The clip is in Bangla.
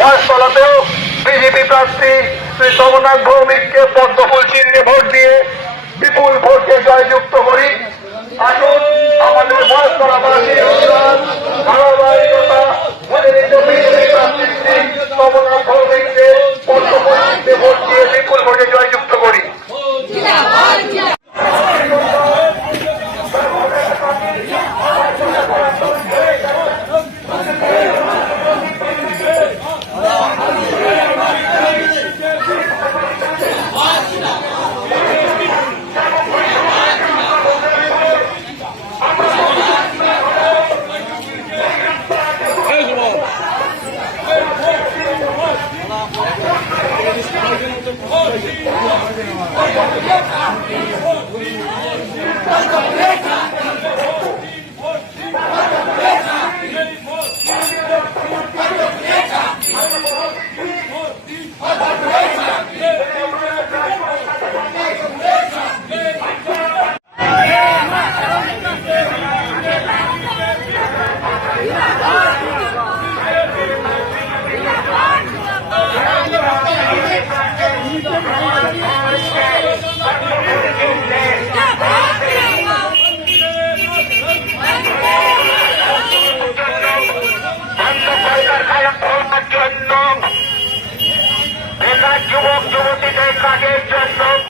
বাসতলাতেও বিজেপি প্রার্থী শ্রী সোমনাথ ভৌমিককে পদ্মফুল চিহ্নে ভোট দিয়ে বিপুল ভোটকে জয়যুক্ত করি। আসুন আমাদের বাসতলাবাসী ধারাবাহিকতা মনোনীত বিজেপি প্রার্থী শ্রী সোমনাথ ভৌমিককে পদ্মফুল চিহ্নে ভোট দিয়ে বিপুল ভোটে জয়যুক্ত করি।